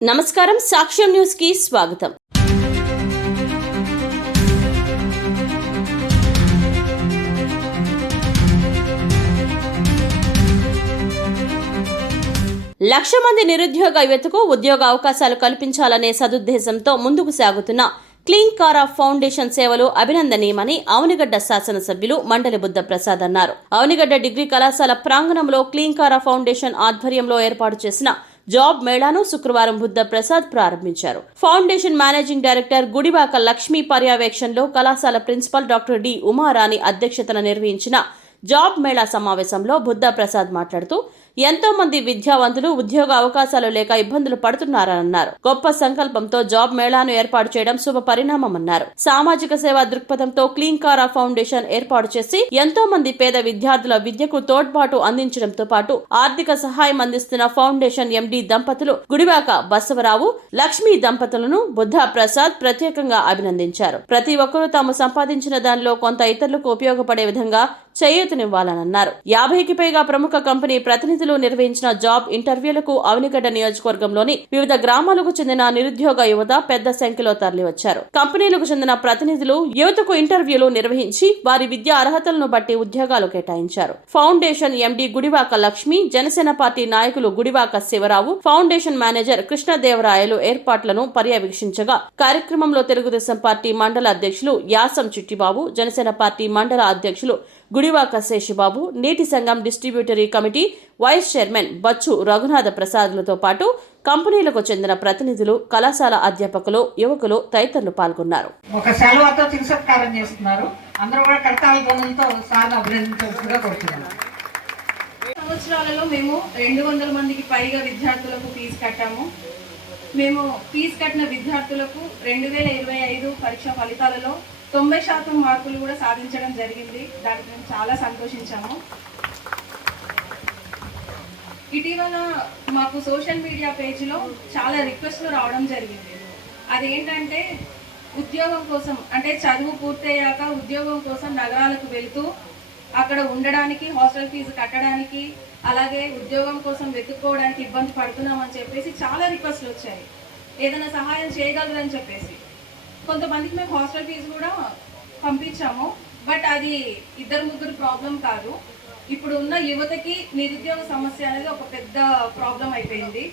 నమస్కారం సాక్ష్యం న్యూస్కి స్వాగతం. లక్ష మంది నిరుద్యోగ యువతకు ఉద్యోగ అవకాశాలు కల్పించాలనే సదుద్దేశంతో ముందుకు సాగుతున్న క్లీన్ కారా ఫౌండేషన్ సేవలు అభినందనీయమని అవనిగడ్డ శాసనసభ్యులు మండలి బుద్ధ ప్రసాద్ అన్నారు. అవనిగడ్డ డిగ్రీ కళాశాల ప్రాంగణంలో క్లీన్ కారా ఫౌండేషన్ ఆధ్వర్యంలో ఏర్పాటు చేసిన జాబ్ మేళాను శుక్రవారం బుద్ధ ప్రసాద్ ప్రారంభించారు. Foundation managing director Gudivaka Lakshmi పర్యవేక్షణలో కళాశాల ప్రిన్సిపల్ డాక్టర్ డి ఉమారాణి అధ్యక్షతన నిర్వహించిన జాబ్ మేళా సమావేశంలో బుద్ధ ప్రసాద్ మాట్లాడుతూ ఎంతో మంది విద్యావంతులు ఉద్యోగ అవకాశాలు లేక ఇబ్బందులు పడుతున్నారన్నారు. గొప్ప సంకల్పంతో జాబ్ మేళాను ఏర్పాటు చేయడం శుభ పరిణామమన్నారు. సామాజిక సేవా దృక్పథంతో క్లీన్ కారా ఫౌండేషన్ ఏర్పాటు చేసి ఎంతో మంది పేద విద్యార్థుల విద్యకు తోడ్పాటు అందించడంతో పాటు ఆర్థిక సహాయం అందిస్తున్న ఫౌండేషన్ ఎండి దంపతులు గుడివాక బసవరావు లక్ష్మీ దంపతులను బుద్ధ ప్రసాద్ ప్రత్యేకంగా అభినందించారు. ప్రతి ఒక్కరూ తాము సంపాదించిన దానిలో కొంత ఇతరులకు ఉపయోగపడే విధంగా చేయూతనివ్వాలన్నారు యాభైకి పైగా ప్రముఖ కంపెనీ ప్రతినిధులు నిర్వహించిన జాబ్ ఇంటర్వ్యూలకు అవనిగడ్డ నియోజకవర్గంలోని వివిధ గ్రామాలకు చెందిన నిరుద్యోగ యువత పెద్ద సంఖ్యలో తరలివచ్చారు. కంపెనీలకు చెందిన ప్రతినిధులు యువతకు ఇంటర్వ్యూలు నిర్వహించి వారి విద్యా అర్హతలను బట్టి ఉద్యోగాలు కేటాయించారు. Foundation MD Gudivaka Lakshmi Janasena party నాయకులు గుడివాక శివరావు ఫౌండేషన్ మేనేజర్ కృష్ణదేవరాయలు ఏర్పాట్లను పర్యవేక్షించగా కార్యక్రమంలో తెలుగుదేశం పార్టీ మండల అధ్యక్షులు యాసం చిట్టిబాబు జనసేన పార్టీ మండల అధ్యక్షులు గుడివాక శేషిబాబు నీటి సంఘం distributory committee vice chairman Bachchu Raghunatha ప్రసాద్లతో పాటు కంపెనీలకు చెందిన ప్రతినిధులు కళాశాల అధ్యాపకులు యువకులు తదితరులు పాల్గొన్నారు. ఒక సెలవుతో తిరసత్కారం చేస్తున్నారు. అందరూ కూడా కరతాల ధ్వనులతో సార్లు అభినందించాల్సిందిగా కోరుతున్నాను. సంవత్సరాలలో మేము రెండు వందల మందికి పైగా విద్యార్థులకు ఫీజు కట్టాము. మేము ఫీజు కట్టిన విద్యార్థులకు రెండు వేల ఇరవై ఐదు పరీక్ష ఫలితాలలో తొంభై శాతం మార్కులు కూడా సాధించడం జరిగింది. దానికి మేము చాలా సంతోషించాము. ఇటీవల మాకు సోషల్ మీడియా పేజీలో చాలా రిక్వెస్ట్లు రావడం జరిగింది. అదేంటంటే ఉద్యోగం కోసం అంటే చదువు పూర్తయ్యాక ఉద్యోగం కోసం నగరాలకు వెళ్తూ అక్కడ ఉండడానికి హాస్టల్ ఫీజు కట్టడానికి అలాగే ఉద్యోగం కోసం వెతుక్కోవడానికి ఇబ్బంది పడుతున్నామని చెప్పేసి చాలా రిక్వెస్ట్లు వచ్చాయి. ఏదైనా సహాయం చేయగలరని చెప్పేసి. కొంతమందికి మేము హాస్టల్ ఫీజు కూడా పంపించాము. బట్ అది ఇద్దరు ముగ్గురు ప్రాబ్లం కాదు. ఇప్పుడు ఉన్న యువతకి నిరుద్యోగ సమస్య అనేది ఒక పెద్ద ప్రాబ్లం అయిపోయింది.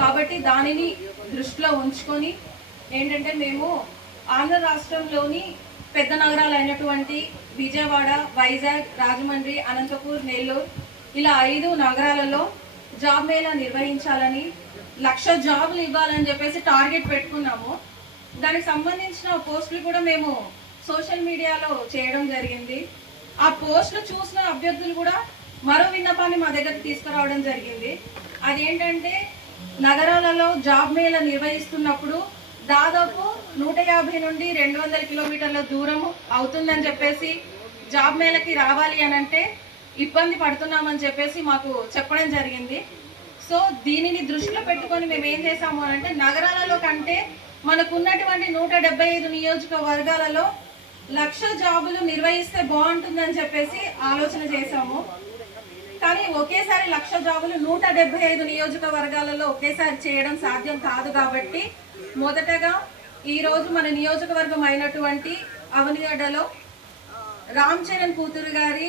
కాబట్టి దానిని దృష్టిలో ఉంచుకొని ఏంటంటే మేము ఆంధ్ర రాష్ట్రంలోని పెద్ద నగరాలు అయినటువంటి విజయవాడ వైజాగ్ రాజమండ్రి అనంతపూర్ నెల్లూరు ఇలా ఐదు నగరాలలో జాబ్ మేళా నిర్వహించాలని లక్ష జాబులు ఇవ్వాలని చెప్పేసి టార్గెట్ పెట్టుకున్నాము. దానికి సంబంధించిన పోస్టులు కూడా మేము సోషల్ మీడియాలో చేయడం జరిగింది. ఆ పోస్టులు చూసిన అభ్యర్థులు కూడా మరో విన్నపాన్ని మా దగ్గర తీసుకురావడం జరిగింది. అదేంటంటే నగరాలలో జాబ్ మేళ నిర్వహిస్తున్నప్పుడు దాదాపు నూట యాభై నుండి రెండు వందల కిలోమీటర్ల దూరం అవుతుందని చెప్పేసి జాబ్ మేళకి రావాలి అని అంటే ఇబ్బంది పడుతున్నామని చెప్పేసి మాకు చెప్పడం జరిగింది. సో దీనిని దృష్టిలో పెట్టుకొని మేము ఏం చేసాము అంటే నగరాలలో కంటే మనకున్నటువంటి నూట డెబ్బై ఐదు నియోజకవర్గాలలో లక్ష జాబులు నిర్వహిస్తే బాగుంటుందని చెప్పేసి ఆలోచన చేశాము. కానీ ఒకేసారి లక్ష జాబులు నూట డెబ్బై ఐదు నియోజకవర్గాలలో ఒకేసారి చేయడం సాధ్యం కాదు కాబట్టి మొదటగా ఈరోజు మన నియోజకవర్గం అయినటువంటి అవనిగడ్డలో రామ్ చరణ్ కూతురు గారి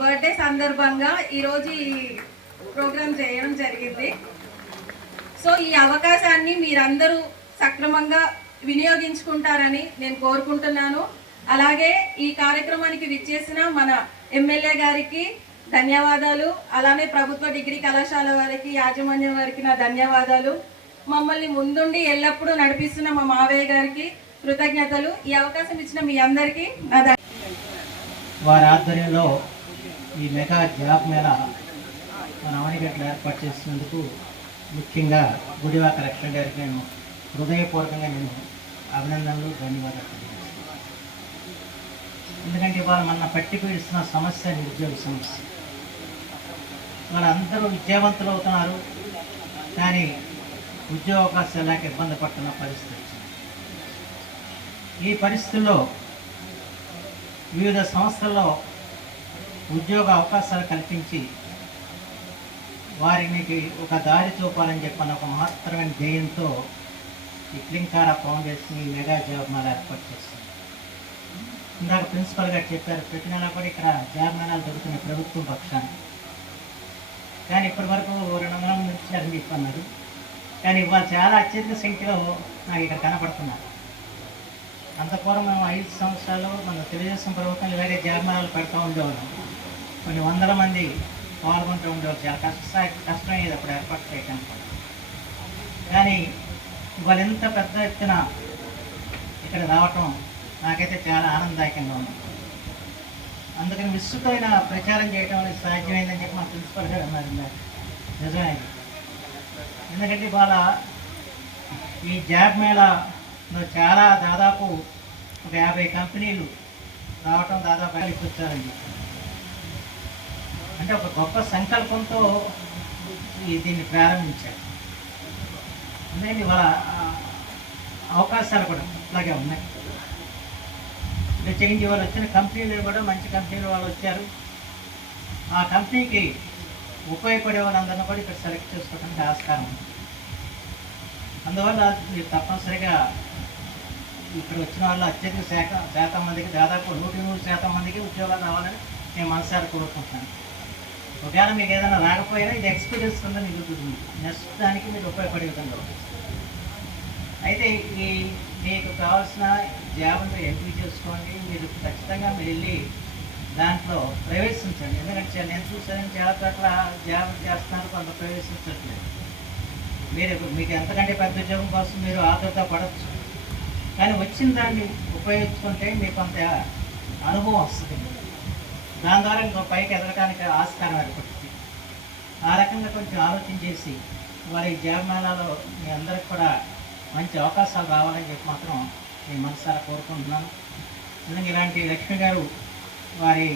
బర్త్డే సందర్భంగా ఈరోజు ఈ ప్రోగ్రాం చేయడం జరిగింది. సో ఈ అవకాశాన్ని మీరందరూ సక్రమంగా వినియోగించుకుంటారని నేను కోరుకుంటున్నాను. అలాగే ఈ కార్యక్రమానికి విచ్చేసిన మన ఎమ్మెల్యే గారికి ధన్యవాదాలు. అలానే ప్రభుత్వ డిగ్రీ కళాశాల వారికి యాజమాన్యం వారికి నా ధన్యవాదాలు. మమ్మల్ని ముందుండి ఎల్లప్పుడూ నడిపిస్తున్న మా మావయ్య గారికి కృతజ్ఞతలు. ఈ అవకాశం ఇచ్చిన మీ అందరికీ నా వారి ఆధ్వర్యంలో ఈ మెగా జాబ్ మేళ మన అవనిగట్లో ఏర్పాటు చేసినందుకు ముఖ్యంగా గుడివాక రక్షణ గారికి నేను హృదయపూర్వకంగా నేను అభినందనలు ధన్యవాదాలు ఎందుకంటే వాళ్ళు మన పట్టిపీడిస్తున్న సమస్య నిరుద్యోగ సమస్య. వాళ్ళందరూ విద్యావంతులు అవుతున్నారు కానీ ఉద్యోగ అవకాశాలు లేక ఇబ్బంది పడుతున్న పరిస్థితి ఈ పరిస్థితుల్లో వివిధ సంస్థల్లో ఉద్యోగ అవకాశాలు కల్పించి వారికి ఒక దారి చూపాలని చెప్పిన ఒక మహత్తరమైన ధ్యేయంతో ఈ క్లింకార ఫౌండేషన్ ఈ మెగా జాబ్ మేళా ఏర్పాటు చేస్తుంది. ఇందాక ప్రిన్సిపల్ గారు చెప్పారు ప్రతి నెల కూడా ఇక్కడ జాబ్ మేళాలు దొరుకుతున్నాయి ప్రభుత్వం పక్షాన్ని కానీ ఇప్పటి వరకు రెండు వందల మంది వచ్చారని చెప్పన్నారు కానీ ఇవాళ చాలా అత్యధిక సంఖ్యలో నాకు ఇక్కడ కనపడుతున్నారు. అంత పూర్వం మేము ఐదు సంవత్సరాలు మన తెలుగుదేశం ప్రభుత్వం ఇలాగే జాబ్ మేళాలు పెడతా ఉండేవాళ్ళం. కొన్ని వందల మంది పాల్గొంటూ ఉండేవారు చాలా కష్ట కష్టమయ్యేది అప్పుడు ఏర్పాటు చేయడానికి కానీ ఇవాళ ఎంత పెద్ద ఎత్తున ఇక్కడ రావటం నాకైతే చాలా ఆనందదాయకంగా ఉంది. అందుకని విస్తృతమైన ప్రచారం చేయడం అనేది సాధ్యమైందని చెప్పి మా ప్రిన్సిపల్ గారు అన్నారు నిజమే. ఎందుకంటే ఇవాళ ఈ జాబ్ మేళాలో చాలా దాదాపు ఒక యాభై కంపెనీలు రావటం దాదాపు వచ్చారండి అంటే ఒక గొప్ప సంకల్పంతో ఈ దీన్ని ప్రారంభించారు. ఎందుకంటే ఇవాళ అవకాశాలు కూడా అలాగే ఉన్నాయి. ప్రత్యేకించి వాళ్ళు వచ్చిన కంపెనీలు కూడా మంచి కంపెనీలు వాళ్ళు వచ్చారు. ఆ కంపెనీకి ఉపయోగపడే వాళ్ళందరినీ కూడా ఇక్కడ సెలెక్ట్ చేసుకోవడానికి ఆస్కారం ఉంది. అందువల్ల మీరు తప్పనిసరిగా ఇక్కడ వచ్చిన వాళ్ళు అత్యధిక శాఖ శాతం మందికి దాదాపు నూటి నూరు శాతం మందికి ఉద్యోగాలు రావాలని నేను మనసారి కోరుకుంటున్నాను. ఒకవేళ మీకు ఏదైనా రాకపోయినా ఇది ఎక్స్పీరియన్స్ కింద నిలుగుతుంది నెక్స్ట్ దానికి మీరు ఉపయోగపడే విధంగా అయితే ఈ మీకు కావాల్సిన జాబ్ను ఎంపిక చేసుకోండి. మీరు ఖచ్చితంగా మీరు వెళ్ళి దాంట్లో ప్రవేశించండి. ఎందుకంటే నేను చూసాను చాలా చోట్ల జాబ్ చేస్తున్నారు కొంత ప్రవేశించట్లేదు. మీరు మీకు ఎంతకంటే పెద్ద ఉద్యోగం కోసం మీరు ఆతృత పడవచ్చు కానీ వచ్చిన దాన్ని ఉపయోగించుకుంటే మీకు కొంత అనుభవం వస్తుంది. దాని ద్వారా ఇంకో పైకి ఎదగడానికి ఆస్కారం ఏర్పడుతుంది. ఆ రకంగా కొంచెం ఆలోచన చేసి వారి జాబ్ మీ అందరికి కూడా మంచి అవకాశాలు రావాలని చెప్పి మాత్రం నేను మనసారా కోరుకుంటున్నాను. నిజంగా ఇలాంటి లక్ష్మి గారు వారి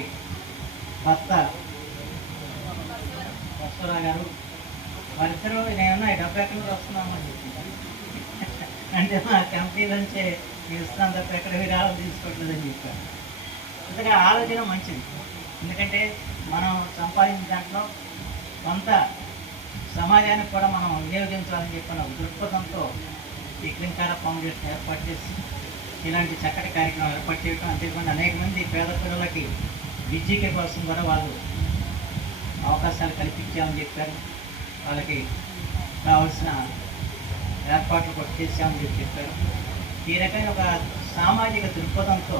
భర్త వత్సరా గారు వారిద్దరూ నేనున్నా డెబ్బై ఎకరాలు వస్తున్నామని చెప్పింది అంటే మా కంపెనీ నుంచే నేను ఇస్తాను తప్ప ఎక్కడ విరాళం తీసుకోవట్లేదని చెప్పారు. అందుకే ఆలోచన మంచిది. ఎందుకంటే మనం సంపాదించిన దాంట్లో కొంత సమాజానికి కూడా మనం వినియోగించాలని చెప్పిన దృక్పథంతో ఈ క్లింకార ఫౌండేషన్ ఏర్పాటు చేసి ఇలాంటి చక్కటి కార్యక్రమం ఏర్పాటు చేయడం అంతేకాకుండా అనేక మంది పేద పిల్లలకి విద్యకి కోసం కూడా వాళ్ళు అవకాశాలు కల్పించామని చెప్పారు. వాళ్ళకి కావాల్సిన ఏర్పాట్లు కూడా చేశామని చెప్పి చెప్పారు. ఈ రకంగా ఒక సామాజిక దృక్పథంతో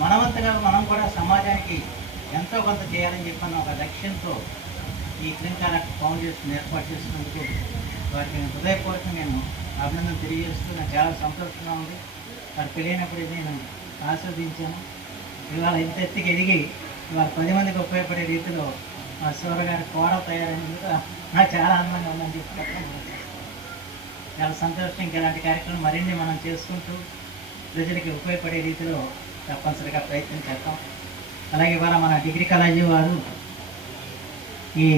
మనవంతగా మనం కూడా సమాజానికి ఎంతో కొంత చేయాలని చెప్పిన ఒక లక్ష్యంతో ఈ క్రింకాల ఫౌండేషన్ ఏర్పాటు చేసినందుకు వారికి నేను హృదయపూర్వకంగా నేను అభినందన తెలియజేస్తూ నాకు చాలా సంతోషంగా ఉంది. వారు తెలియనప్పుడు నేను ఆస్వాదించాను. ఇవాళ ఇంత ఎత్తుకి ఎదిగి ఇవాళ పది మందికి ఉపయోగపడే రీతిలో మా శివర గారి కోడ తయారైనందుకు నాకు చాలా ఆనందంగా ఉందని చెప్పి చాలా సంతోషం. ఇంకా ఇలాంటి కార్యక్రమం మరిన్ని మనం చేసుకుంటూ ప్రజలకి ఉపయోగపడే రీతిలో తప్పనిసరిగా ప్రయత్నం చేద్దాం. అలాగే ఇవాళ మన డిగ్రీ కాలేజీ వారు ఈ